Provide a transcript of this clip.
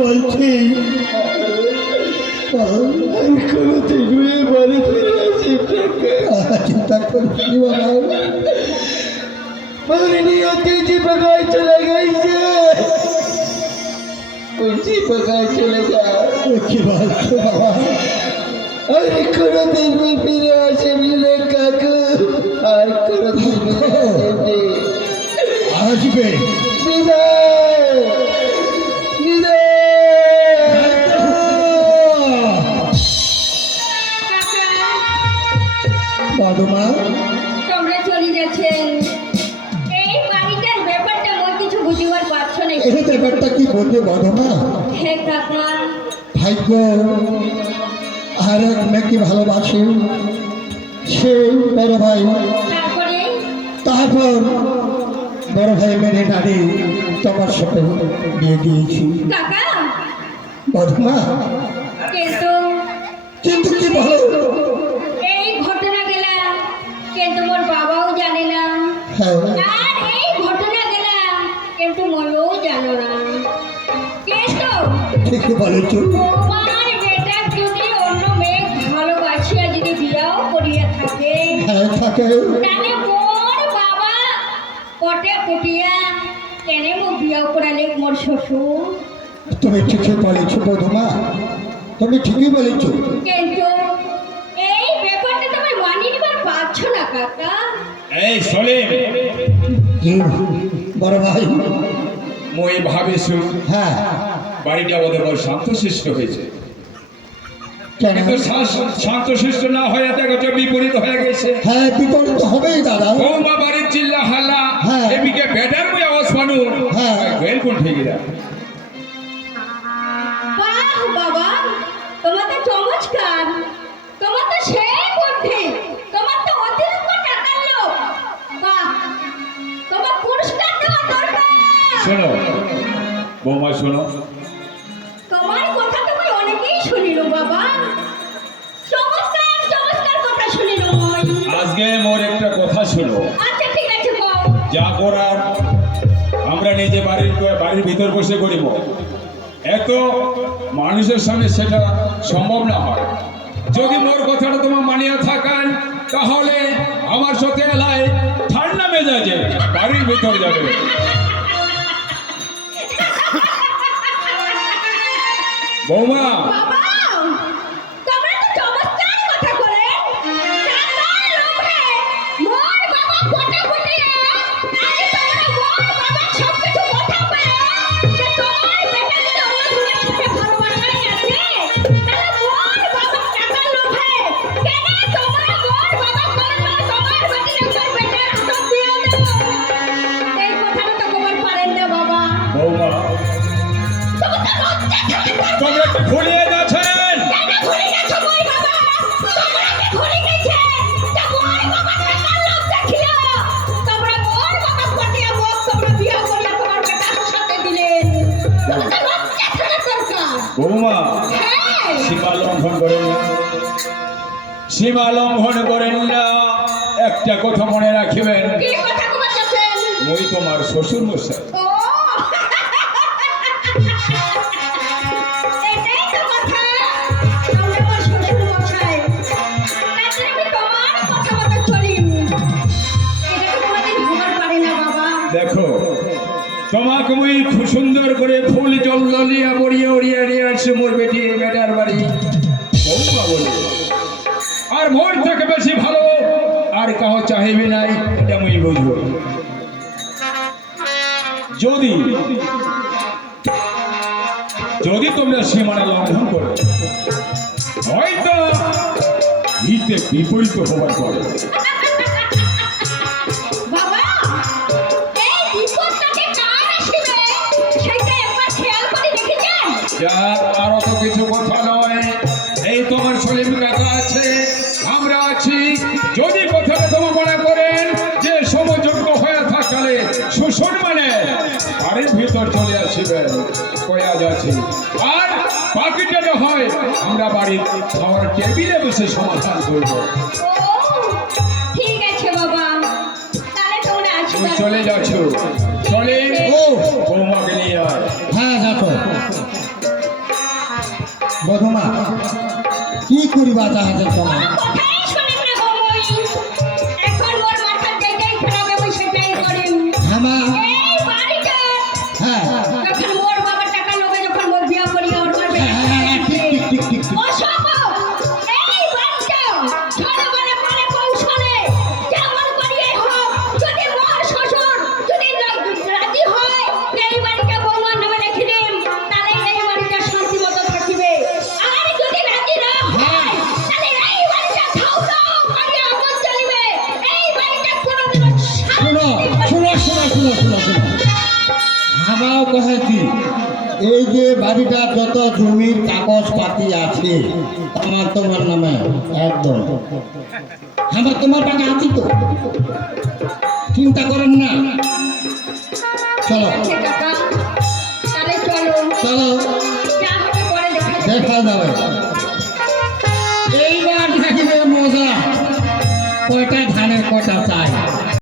বলছি আমি কোনোদিন বাড়ি ফিরে আসি চিন্তা করছি বাবা পকায় চলে গেছে পকায় চলে যা কি বলছো বাবা আমি কোনোদিন ফিরে আসবি রে কাকু আর কোনোদিন আসবে তোমরা চলে যাচ্ছেন এই বাড়িটার ব্যাপারটা আমার কিছু বুঝিবার পারছো না। এই ব্যাপারটা কি বলবে বধমা? হে কাকা, ভাগ্য আর এক মেয়েকে ভালোবাসে সে বড় ভাই, তারপর বড় ভাই মেনে নাড়ি তোমার সাথে বিয়ে দিয়েছি কাকা। বধমা কিন্তু কি বলো? এই ঘটনা গেলা কিন্তু মোর বাবাও জানে না, আর এই ঘটনা গেলা কিন্তু মোরও জানো না। ঠিকই বলেছ। তোমার বেটা যদি অন্য মেয়ে ভালোবাসিয়া যদি বিয়াও করিয়া থাকে, তাহলে মোর বাবা পটে পটিয়া কেন মো বিয়াও করালে মোর শ্বশুর। তুমি ঠিকই বলেছ বধমা, তুমি ঠিকই বলেছ। কিন্তু এই ব্যাপারটা তুমি মানি নিবার পারছো না কাকা। এই সলিম, বড় ভাই মই ভাবিছু হ্যাঁ বাড়িটা ওদের বড় শান্তশিষ্ট হয়েছে, কিন্তু শান্তশিষ্ট না হয়ে দেখো বিপরীত হয়ে গেছে। হ্যাঁ বিপরীত হবেই দাদা। বৌমা বাড়ির চিল্লা হাল্লা, এদিকে বেটার বই আওয়াজ পানু গেল কোন ঠিকই দা। বাহ বাবা, তোমার তো চমৎকার, তোমার তো সেই বুদ্ধি, তোমার তো অতিরিক্ত টাকার লোক। বাহ, তোমার পুরস্কার দেওয়া দরকার। শোনো বৌমা, শোনো, তোমার কথা তুমি অনেকেই শুনিল বাবা, চমৎকার চমৎকার কথা শুনিল। আজকে মোর একটা কথা শোনো। আচ্ছা ঠিক আছে বল। যা করার আমরা নিজে বাড়ির ভিতর বসে করিব, এত মানুষের সামনে সেটা সম্ভব না হয়। যদি মোর কথাটা তোমার মানিয়া থাকান তাহলে আমার সাথে এলাই ঠান্ডা মেজাজে বাড়ির ভিতর যাবে। বৌমা, তোমরা একটু ভুলিয়ে যাচ্ছেন। বৌমা, সীমা লঙ্ঘন করেন না, সীমা লঙ্ঘন করেন না। একটা কথা মনে রাখিবেন, মই তোমার শ্বশুর মশাই। দেখো, তোমাকে মুই খুব সুন্দর করে ফুল জল লিয়া বড়িয়ে উড়িয়ে নিয়ে আসছে মোর বেটি বেটার বাড়ি বৌমা বলে, আর মোর থেকে বেশি ভালো আর কাহ চাহিবে নাই, এটা মুই বুঝবো। যদি যদি তোমরা সীমানা লঙ্ঘন করো, হয়তো হিতে বিপরীত হবার পরে আর অত কিছু কথা নয়। এই তোমার সলিম কাকা আছে, আমরা আছি। যদি কথাটা তোমার মনে করেন যে সমযোগ্য হয়ে থাকলে শ্বশুর মানে বাড়ির ভিতর চলে আসিবেন, কয়া যাচ্ছি। আর বাকিটা না হয় আমরা বাড়ির খাওয়ার টেবিলে বসে সমাধান করবো। ঠিক আছে বাবা, তাহলে তোমরা আসবে। চলে যাচ্ছ, চলে বৌমাকে নিয়ে আয়। হ্যাঁ দেখো বধুমা কি করিবা তাহাদের তোমার কথাই শোনেন না গো মই। এখন মোর মাথার যেটাই খারাপ আমি সেটাই করিম। আমার এই বাড়িটা হ্যাঁ যখন মোর বাবার টাকা লগে যখন মোর বিয়া করিয়া ওর মার ঠিক অসম্ভব। এই বাচ্চা জনগণে বলে কৌশলে যেমন করিয়ে হোক যদি মোর শ্বশুর যদি রাজি হয় এই বাড়িটা বৌমার নামে রেখে দিন তাহলে এই বাড়িটা শান্তি মতো থাকিবে। আর যদি রাজি না হয় তাহলে এই বাড়িটা খাও দাও করিয়া আমল চলিবে। এই বাড়িটা কোনোদিন শুনো শুনো শুনো শুনো শুনো শুনো আমাও কহেছি এই যে বাড়িটা যত জমির কাগজ পাতি আছে আমার তোমার নামে একদম আমার তোমার টাকা আছে তো চিন্তা করেন না চলো টাকা তাহলে চলো চলো যা হবে পরে দেখা যাবে। দেখা যাবে এইবার থাকিবে মজা কয়টা ধানের কয়টা চাই